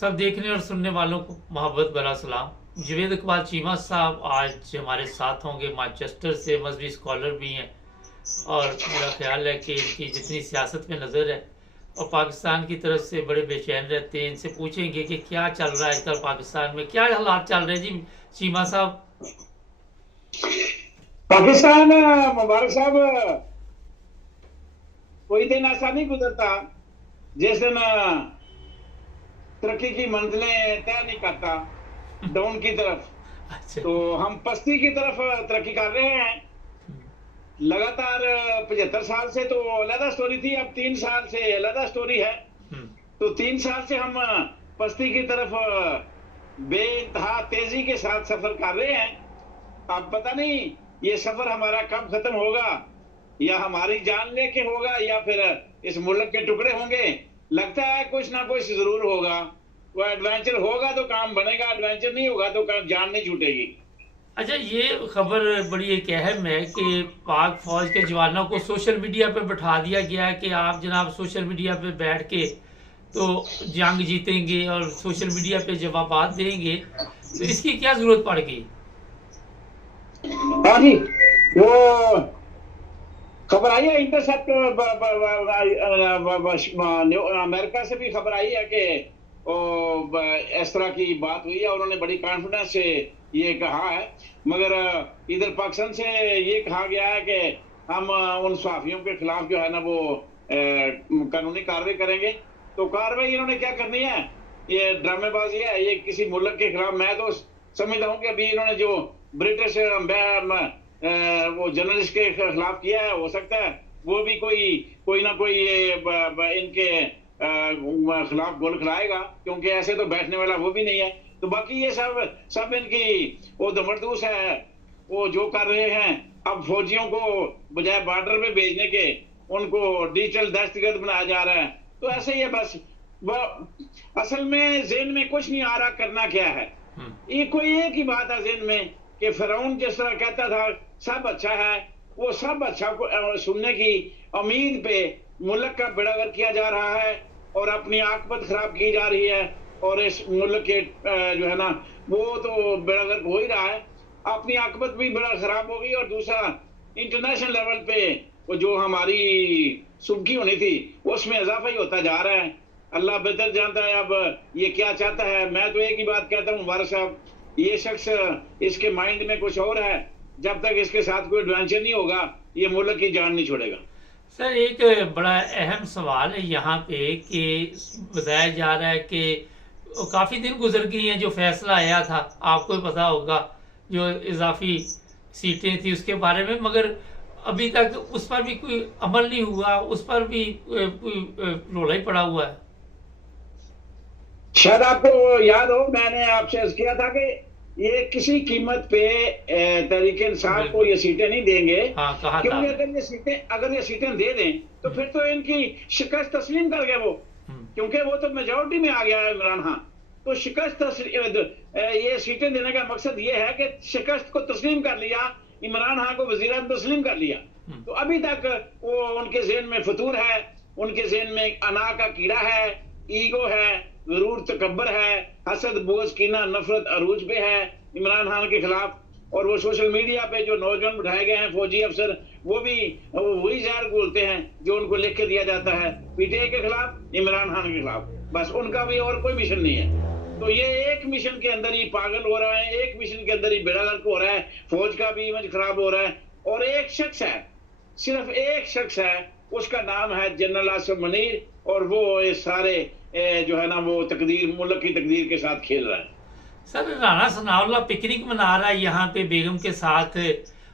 सब देखने और सुनने वालों को मोहब्बत भरा सलाम। जावेद इकबाल चीमा साहब आज हमारे साथ होंगे। मैनचेस्टर से मजहबी स्कॉलर भी हैं और मेरा ख्याल है कि इनकी जितनी सियासत में नज़र है और पाकिस्तान की तरफ से बड़े बेचैन रहते हैं। इनसे पूछेंगे कि क्या चल रहा है आजकल पाकिस्तान में, क्या हालात चल रहे हैं जी चीमा साहब। पाकिस्तान मुबारक साहब, कोई दिन ऐसा नहीं गुजरता जिस दिन तरक्की की मंजिलें तय नहीं करता डाउन की तरफ। अच्छा। तो हम पस्ती की तरफ तरक्की कर रहे हैं लगातार। 75 साल से तो अलग स्टोरी थी, अब 3 साल से अलग स्टोरी है। तो 3 साल से हम पस्ती की तरफ बेइंतहा तेजी के साथ सफर कर रहे हैं। अब पता नहीं ये सफर हमारा कब खत्म होगा, या हमारी जान लेके होगा, या फिर इस मुल्क के टुकड़े होंगे। लगता है कुछ ना कुछ जरूर होगा। वो एडवेंचर होगा तो काम बनेगा, एडवेंचर नहीं होगा तो काम जान नहीं छूटेगी। अच्छा, ये खबर बड़ी एक अहम है कि पाक फौज के जवानों को सोशल मीडिया पे बैठा दिया गया है कि आप जनाब सोशल मीडिया पे बैठ के तो जंग जीतेंगे और सोशल मीडिया पे जवाबात देंगे। तो इसकी क्या जरूरत पड़ गई? हाँ जी, वो खबर आई है इंटरसेप्ट, अमेरिका से भी खबर आई है कि इस तरह की बात हुई है। उन्होंने बड़ी कॉन्फिडेंस से ये कहा है। मगर इधर पाकिस्तान से ये कहा गया है कि हम उन सहाफियों के खिलाफ जो है ना वो कानूनी कार्रवाई करेंगे। तो कार्रवाई इन्होंने क्या करनी है, ये ड्रामेबाजी है, ये किसी मुल्क के खिलाफ। मैं तो समझता हूँ कि अभी इन्होंने जो ब्रिटिश वो जर्नलिस्ट के खिलाफ किया है, हो सकता है वो भी कोई ना कोई इनके खिलाफ गोल खिलाएगा, क्योंकि ऐसे तो बैठने वाला वो भी नहीं है। तो बाकी ये सब इनकी वो जबरदस्त है। वो जो कर रहे हैं, अब फौजियों को बजाय बॉर्डर पे भेजने के उनको डिजिटल दस्तखत बनाया जा रहा है। तो ऐसे ही है बस। असल में जेहन में कुछ नहीं आ रहा करना क्या है। ये कोई एक ही बात है जेहन में कि फिरौन जिस तरह कहता था सब अच्छा है, वो सब अच्छा को सुनने की उम्मीद पे मुल्क का बेड़ागर किया जा रहा है और अपनी आकबत खराब की जा रही है। और इस मुल्क के जो है ना वो तो बेड़ागर हो ही रहा है, अपनी आकबत भी बड़ा खराब होगी। और दूसरा इंटरनेशनल लेवल पे वो जो हमारी सुबकी होनी थी उसमें इजाफा ही होता जा रहा है। अल्लाह बेहतर जानता है अब ये क्या चाहता है। मैं तो एक ही बात कहता हूँ मुबारक साहब, ये शख्स इसके माइंड में कुछ और है। जब तक इसके साथ कोई एडवेंचर नहीं होगा ये मुल्क की जान नहीं छोड़ेगा। सर, एक बड़ा अहम सवाल है यहाँ पे कि बताया जा रहा है कि काफ़ी दिन गुजर गई हैं जो फैसला आया था, आपको ही पता होगा, जो इजाफी सीटें थी उसके बारे में, मगर अभी तक उस पर भी कोई अमल नहीं हुआ, उस पर भी कोई रोला ही पड़ा हुआ है। शायद आपको याद हो मैंने आपसे अर्ज किया था कि ये किसी कीमत पे तहरीक इंसाफ को ये सीटें नहीं देंगे। हाँ, कहा क्योंकि था। अगर ये सीटें दे दें तो फिर तो इनकी शिकस्त तस्लीम कर गए वो, क्योंकि वो तो मेजोरिटी में आ गया है इमरान खान। तो शिकस्त ये सीटें देने का मकसद ये है कि शिकस्त को तस्लीम कर लिया, इमरान खान को वजीर तस्लीम कर लिया। तो अभी तक वो उनके जेहन में फतूर है, उनके जेहन में अना का कीड़ा है, ईगो है, गरूर तकब्बर है, हसद बोझ कीना नफरत अरूज पे है इमरान खान के खिलाफ। और वो सोशल मीडिया पे जो नौजवान बिठाए गए हैं फौजी अफसर, वो भी वही जहर बोलते हैं जो उनको लिख के दिया जाता है पीटीआई के खिलाफ, इमरान खान के खिलाफ। बस उनका भी और कोई मिशन नहीं है। तो ये एक मिशन के अंदर ही पागल हो रहा है, एक मिशन के अंदर ही बेड़ागर्क हो रहा है, फौज का भी इमेज खराब हो रहा है। और एक शख्स है, सिर्फ एक शख्स है, उसका नाम है जनरल आसिफ मनीर, और वो ये सारे जो है ना वो तकदीर, मुल्क की तकदीर के साथ खेल रहा है। सर, राना सनाउल्लाह पिकनिक मना रहा है यहाँ पे बेगम के साथ,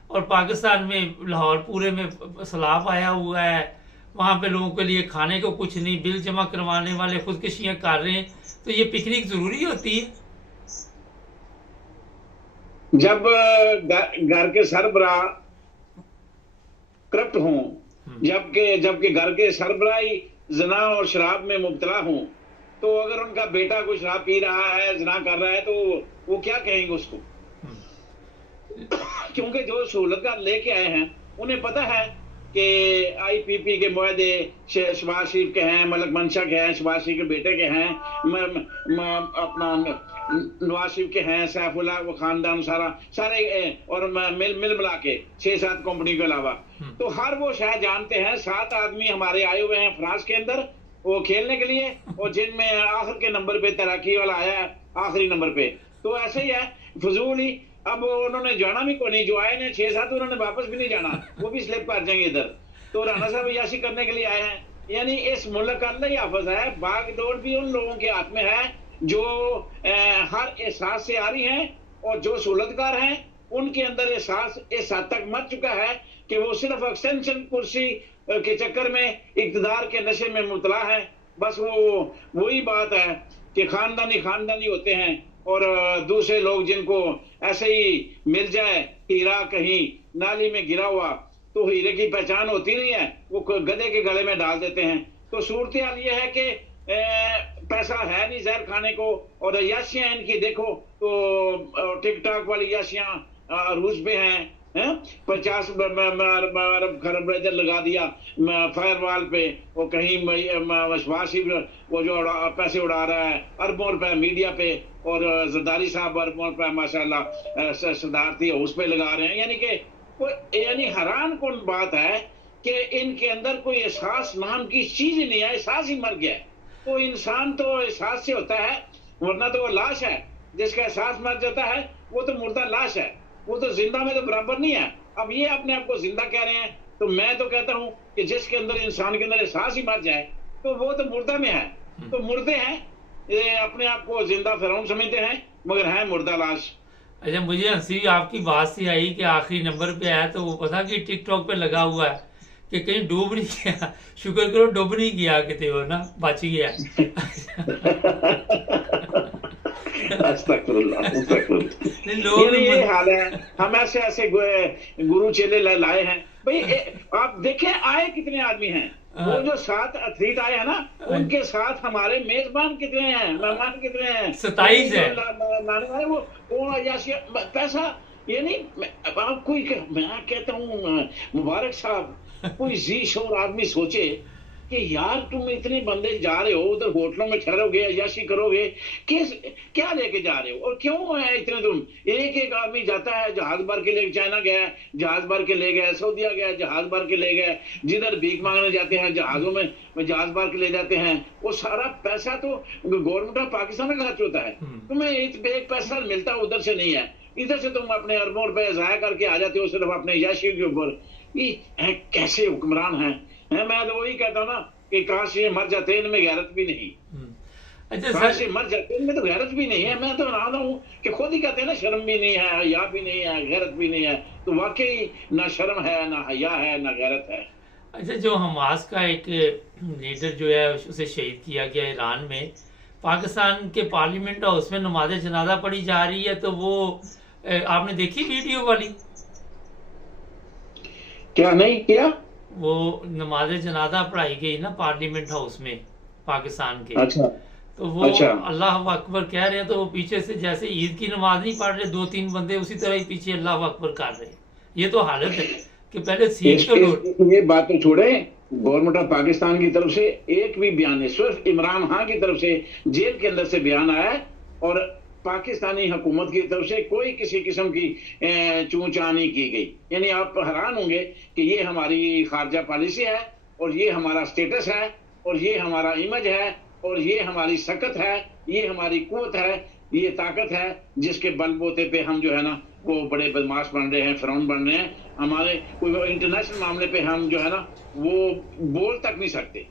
और पाकिस्तान में लाहौर पूरे में सैलाब आया हुआ है, वहाँ पे लोगों के लिए खाने को कुछ नहीं, बिल जमा करवाने वाले खुदकुशियाँ कर रहे हैं। तो ये पिकनिक जरूरी होती है? जब घर के सरबराह करप्ट हों, जबकि घर के सरबराही जना और शराब में मुब्तला हों, तो अगर उनका बेटा कोई शराब पी रहा है, जना कर रहा है, तो वो क्या कहेंगे उसको? क्योंकि जो सहूलत लेके आए हैं उन्हें पता है कि IPP के मुआहदे शहबाज शरीफ के हैं, मलक मंशा के हैं, शहबाज शरीफ के बेटे के हैं, अपना नवाज शरीफ के हैं, सैफुल्लाह वो खानदान सारे और मिल मिला के 6-7 कंपनी के अलावा, तो हर वो शायद जानते हैं 7 आदमी हमारे आए हुए हैं फ्रांस के अंदर वो खेलने के लिए, और जिनमें आखिर के नंबर पे तैराकी वाला आया है आखिरी नंबर पे। तो ऐसे ही है, फजूल ही। अब उन्होंने जाना भी को नहीं, जो आए ने 6-7 उन्होंने वापस भी नहीं जाना, वो भी स्लिप कर जाएंगे इधर। तो राणा साहब अय्याशी करने के लिए आए हैं। यानी इस मुल्क का अल्लाह ही हाफिज है, बागडोर भी उन लोगों के हाथ में है जो हर एहसास से आ रही हैं, और जो सहूलतकार हैं उनके अंदर एहसास इस हद तक मर चुका है कि वो सिर्फ एक्सटेंशन कुर्सी के चक्कर में इक़्तिदार के नशे में मुबतला है। बस वो वही बात है कि खानदानी होते हैं, और दूसरे लोग जिनको ऐसे ही मिल जाए हीरा कहीं नाली में गिरा हुआ, तो हीरे की पहचान होती नहीं है, वो गधे के गले में डाल देते हैं। तो सूरत हाल ये है कि पैसा है नहीं जहर खाने को, और अय्याशियां इनकी देखो तो टिकटॉक वाली अय्याशियां रूस पे हैं, 50 अरब खरब इधर लगा दिया फायरवॉल पे, वो कहीं वो जो पैसे उड़ा रहा है अरबों रुपए मीडिया पे, और जरदारी साहब अरबों रुपए माशाल्लाह सदारती उस पे लगा रहे हैं। यानी हैरान कौन बात है कि इनके अंदर कोई एहसास नाम की चीज ही नहीं है, एहसास ही मर गया है। तो इंसान तो एहसास से होता है, वरना तो वो लाश है। जिसका एहसास मर जाता है वो तो मुर्दा लाश है, वो तो जिंदा में तो बराबर नहीं है। अब ये अपने आप को जिंदा कह रहे हैं, तो मैं तो कहता हूं कि जिसके अंदर इंसान के अंदर एहसास ही मर जाए तो वो तो मुर्दा में है। तो मुर्दे हैं, ये अपने आप को जिंदा फिरौन समझते हैं, मगर है मुर्दा लाश। अच्छा, मुझे हंसी आपकी बात से आई कि आखिरी नंबर पे आया, तो वो पता कि टिकटॉक पे लगा हुआ है कि कहीं डूब नहीं गया। शुक्र करो डूब नहीं गया, कितने हो ना बच गया। ये हाल है। हम ऐसे गुरु चेले लाए हैं भाई। आप देखें आए कितने आदमी हैं, वो जो 7 एथलीट आए हैं ना, उनके साथ हमारे मेजबान कितने हैं, मेहमान कितने हैं, 27 है। वो पैसा ये नहीं। आप कोई मैं कहता हूँ मुबारक साहब, कोई जी शोर आदमी सोचे कि यार तुम इतने बंदे जा रहे हो उधर होटलों में ठहरोगे, अय्याशी करोगे, क्या लेके जा रहे हो और क्यों है इतने तुम? एक आदमी जाता है जहाज भर के ले, चाइना गया जहाज भर के ले गए, सऊदीया गया जहाज भर के ले गए, जिधर भीख मांगने जाते हैं जहाजों में जहाज भर के ले जाते हैं। वो सारा पैसा तो गवर्नमेंट ऑफ पाकिस्तान का खर्च होता है, तुम्हें एक पैसा मिलता उधर से नहीं है। इधर से तुम अपने अरबों रुपए जाया करके आ जाते हो सिर्फ अपने अय्याशी के ऊपर। ये कैसे हुक्मरान हैं? मैं तो वही कहता हूँ ना कि काश ये मर जाते, इनमें गैरत भी नहीं। अच्छा काश ये मर जाते, इनमें तो गैरत भी नहीं है। मैं तो रहा हूँ कि खुद ही कहते हैं ना, शर्म भी नहीं है, हया भी नहीं है, गैरत भी नहीं है। तो वाकई ना शर्म है, ना हया है, ना गैरत है। अच्छा, जो हमास का एक लीडर जो है उसे शहीद किया गया ईरान में, पाकिस्तान के पार्लियामेंट हाउस में नमाज जनाजा पढ़ी जा रही है, तो वो आपने देखी वीडियो वाली? क्या नहीं किया? वो नमाज जनाजा पढ़ाई गई ना पार्लियामेंट हाउस में पाकिस्तान के। अच्छा। तो वो अल्लाह अकबर कह रहे हैं, तो वो पीछे से जैसे ईद की नमाज नहीं पढ़ रहे 2-3 बंदे, उसी तरह ही पीछे अल्लाह अकबर कर रहे हैं। ये तो हालत है कि पहले सीट को ये बात तो छोड़े, गवर्नमेंट ऑफ पाकिस्तान की तरफ से एक भी बयान नहीं, सिर्फ इमरान खान की तरफ से जेल के अंदर से बयान आया है, और पाकिस्तानी हुकूमत की तरफ से कोई किसी किस्म की चूं-चां नहीं की गई। यानी आप हैरान होंगे कि ये हमारी खारजा पॉलिसी है, और ये हमारा स्टेटस है, और ये हमारा इमेज है, और ये हमारी सकत है, ये हमारी कुव्वत है, ये ताकत है, जिसके बलबूते पे हम जो है ना वो बड़े बदमाश बन रहे हैं, फिरौन बन रहे हैं। हमारे कोई इंटरनेशनल मामले पे हम जो है ना वो बोल तक नहीं सकते।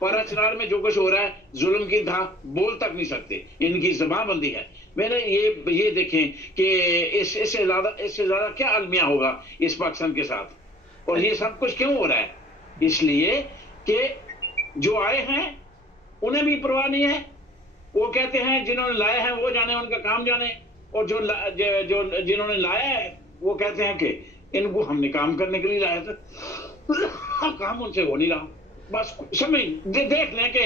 पर चनार में जो कुछ हो रहा है जुल्म की था, बोल तक नहीं सकते, इनकी जबानबंदी है। मैंने ये देखें कि इससे ज्यादा क्या अलमिया होगा इस पाकिस्तान के साथ, और ये सब कुछ क्यों हो रहा है? इसलिए कि जो आए हैं उन्हें भी परवाह नहीं है। वो कहते हैं जिन्होंने लाए हैं वो जाने, उनका काम जाने, और जो जिन्होंने लाया है वो कहते हैं कि इनको हमने काम करने के लिए लाया था, काम उनसे हो नहीं रहा। बस समझ देख लें कि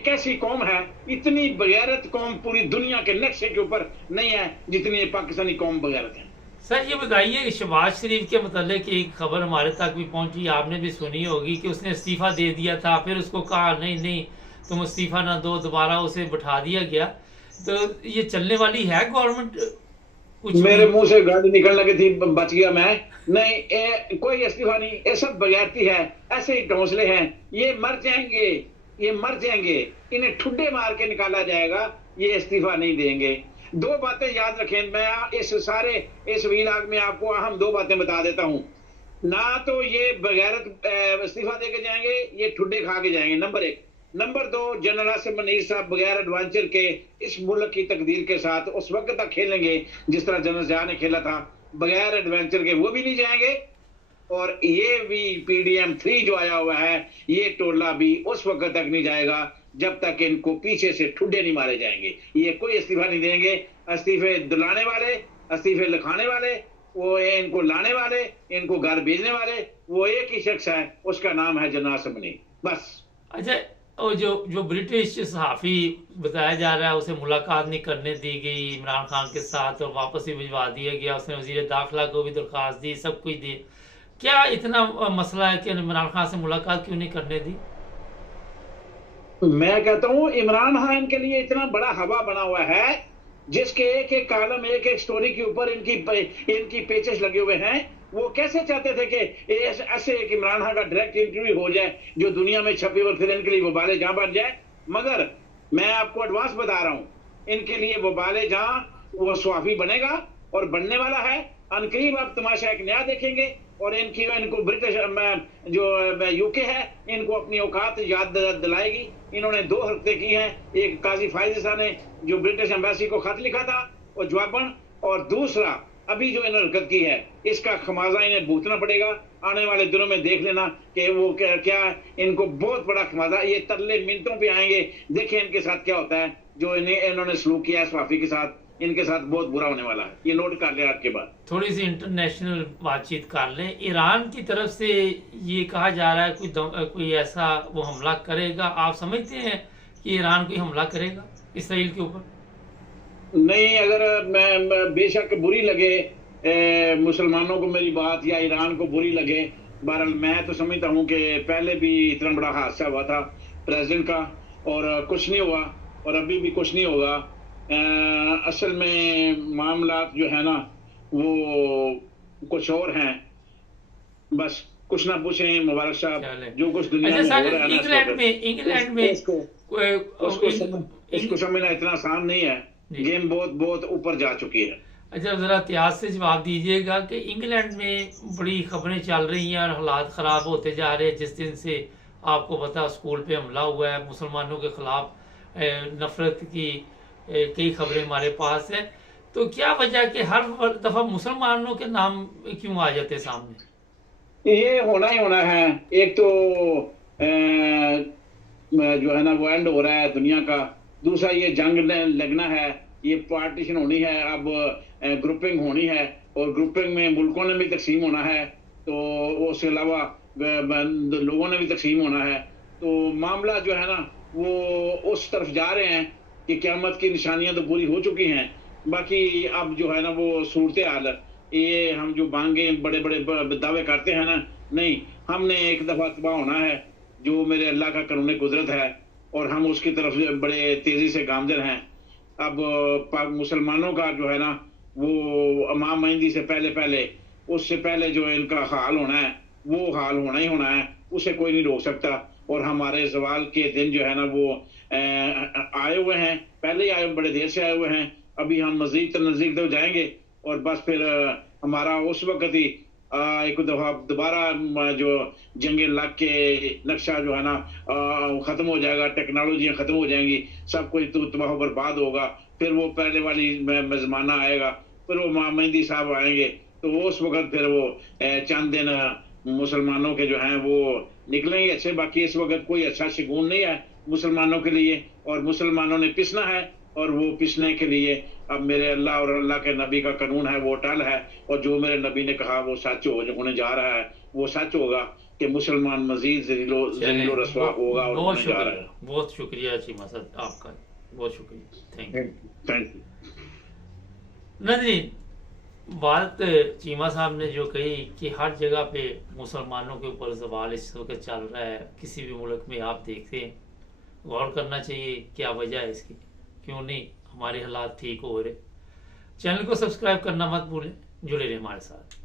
कैसी कौम है। इतनी बगैरत कौम पूरी दुनिया के नक्शे के ऊपर नहीं है जितनी पाकिस्तानी कौम बगैरत है। सर ये बताइए कि शहबाज शरीफ के मतलब एक खबर हमारे तक भी पहुंची, आपने भी सुनी होगी कि उसने इस्तीफा दे दिया था, फिर उसको कहा नहीं नहीं तुम इस्तीफा ना दो, दोबारा उसे बैठा दिया गया। तो ये चलने वाली है गवर्नमेंट कुछ भी? मेरे मुंह से गाली निकलने लगी थी, बच गया मैं। नहीं, कोई इस्तीफा नहीं, ये सब बगैरती है, ऐसे ही ढोंसले हैं। ये मर जाएंगे, ये मर जाएंगे, इन्हें ठुड्डे मार के निकाला जाएगा, ये इस्तीफा नहीं देंगे। दो बातें याद रखें, मैं इस वीलाग में आपको अहम दो बातें बता देता हूं। ना तो ये बगैरत इस्तीफा देके जाएंगे, ये ठुड्डे खा के जाएंगे, नंबर एक। नंबर दो, जनरल आसिफ मनीर साहब बगैर एडवेंचर के इस मुल्क की तकदीर के साथ उस वक्त तक खेलेंगे जिस तरह जनरल ज़िया ने खेला था, बगैर एडवेंचर के वो भी नहीं जाएंगे। और ये भी PDM 3 जो आया हुआ है, ये टोला भी उस वक्त तक नहीं जाएगा जब तक इनको पीछे से ठुड्डे नहीं मारे जाएंगे। ये कोई इस्तीफा नहीं देंगे। इस्तीफे दिलाने वाले, इस्तीफे लिखाने वाले, वो इनको लाने वाले, इनको घर भेजने वाले, वो एक ही शख्स है, उसका नाम है जनरल आसिफ मनीर, बस। अच्छा, और जो ब्रिटिश सहाफ़ी बताया जा रहा है उसे मुलाकात नहीं करने दी गई इमरान खान के साथ और वापस ही भिजवा दिया गया, उसने वज़ीर दाखिला को भी दरख्वास्त दी, सब कुछ दी, क्या इतना मसला है कि इमरान खान से मुलाकात क्यों नहीं करने दी? मैं कहता हूं इमरान खान के लिए इतना बड़ा हवा बना हुआ है, जिसके एक एक कॉलम, एक एक स्टोरी के ऊपर इनकी पेचेस लगे हुए हैं। वो कैसे चाहते थे कि ऐसे एक इमरान खान का डायरेक्ट इंटरव्यू हो जाए जो दुनिया में छपे और फिर इनके लिए वबाले जहां बन जाए। मगर मैं आपको एडवांस बता रहा हूं, इनके लिए वबाले जहां वो स्वाफी बनेगा और बनने वाला है। अनकरीब आप तमाशा एक नया देखेंगे। और इनको ब्रिटिश जो UK है, इनको अपनी औकात याद दिलाएगी। इन्होंने 2 हरकतें की हैं, एक काजी फायज़ ने जो ब्रिटिश एम्बेसी को खत लिखा था और जवाबन, और दूसरा अभी जो इन्होंने हरकत की है, इसका खमाजा इन्हें भुगतना पड़ेगा। आने वाले दिनों में देख लेना कि वो क्या इनको बहुत बड़ा खमाजा, ये तरले मिनटों पे आएंगे। देखिए इनके साथ क्या होता है, जो इन्होंने सलूक किया है स्वाफी के साथ, इनके साथ बहुत बुरा होने वाला है, ये नोट कर ले आज के बाद। थोड़ी सी इंटरनेशनल बातचीत कर लें। ईरान की तरफ से ये कहा जा रहा है कोई ऐसा वो हमला करेगा, आप समझते हैं कि ईरान कोई हमला करेगा इसराइल के ऊपर? नहीं, अगर मैं बेशक बुरी लगे मुसलमानों को मेरी बात, या ईरान को बुरी लगे, बहरहाल मैं तो समझता हूँ कि पहले भी इतना बड़ा हादसा हुआ था प्रेसिडेंट का और कुछ नहीं हुआ, और अभी भी कुछ नहीं होगा। असल में मामला जो है ना वो कुछ और हैं। बस कुछ ना पूछें मुबारक साहब, जो कुछ दुनिया में हो रहा है इंग्लैंड में उसको समझना इतना आसान नहीं है। गेम बहुत बहुत ऊपर जा चुकी है। अच्छा, जरा इतिहास से जवाब दीजिएगा कि इंग्लैंड में बड़ी खबरें चल रही हैं और हालात ख़राब होते जा रहे हैं। जिस दिन से आपको पता स्कूल पे हमला हुआ है, मुसलमानों के खिलाफ नफरत की कई खबरें हमारे पास है, तो क्या वजह कि हर दफ़ा मुसलमानों के नाम क्यों आ जाते सामने? ये होना ही होना है। एक तो जो है ना वो एंड हो रहा है दुनिया का, दूसरा ये जंग लगना है, ये पार्टीशन होनी है, अब ग्रुपिंग होनी है, और ग्रुपिंग में मुल्कों ने भी तकसीम होना है, तो उसके अलावा लोगों ने भी तकसीम होना है। तो मामला जो है ना वो उस तरफ जा रहे हैं कि क़यामत की निशानियां तो पूरी हो चुकी हैं। बाकी अब जो है ना वो सूरत हाल, ये हम जो बांगे बड़े बड़े दावे करते हैं ना, नहीं, हमने एक दफ़ा तबाह होना है, जो मेरे अल्लाह का कानून कुदरत है, और हम उसकी तरफ बड़े तेज़ी से गामजन हैं। अब मुसलमानों का जो है ना वो इमाम मेहदी से पहले उससे पहले जो इनका हाल होना है, वो हाल होना ही होना है, उसे कोई नहीं रोक सकता। और हमारे जवाल के दिन जो है ना वो आए हुए हैं, पहले ही आए, बड़े देर से आए हुए हैं। अभी हम मजीद नज़दीक तो जाएंगे, और बस फिर हमारा उस वक्त ही एक दफ़ा दोबारा जो जंग लग के नक्शा जो है ना ख़त्म हो जाएगा, टेक्नोलॉजियाँ ख़त्म हो जाएंगी, सब कुछ तो तबाह बर्बाद होगा। फिर वो पहले वाली ज़माना आएगा, फिर वो मेहदी साहब आएंगे, तो उस वक्त फिर वो चंद दिन मुसलमानों के जो हैं वो निकलेंगे अच्छे। बाकी इस वक्त कोई अच्छा शगुन नहीं है मुसलमानों के लिए, और मुसलमानों ने पिसना है, और वो पिसने के लिए अब मेरे अल्लाह और अल्लाह के नबी का कानून है वो टल है, और जो मेरे नबी ने कहा वो सच होने जा रहा है, वो सच होगा कि मुसलमान मजीद ज़लीलो रसवा होगा। और बहुत शुक्रिया चीमा साहब आपका, बहुत शुक्रिया, थैंक यू। Thank you. नाज़रीन, बात चीमा साहब ने जो कही कि हर जगह पे मुसलमानों के ऊपर सवाल इस वक्त चल रहा है, किसी भी मुल्क में आप देखते हैं, गौर करना चाहिए क्या वजह है इसकी, क्यों नहीं हमारे हालात ठीक हो रहे। चैनल को सब्सक्राइब करना मत भूलें, जुड़े रहे हमारे साथ।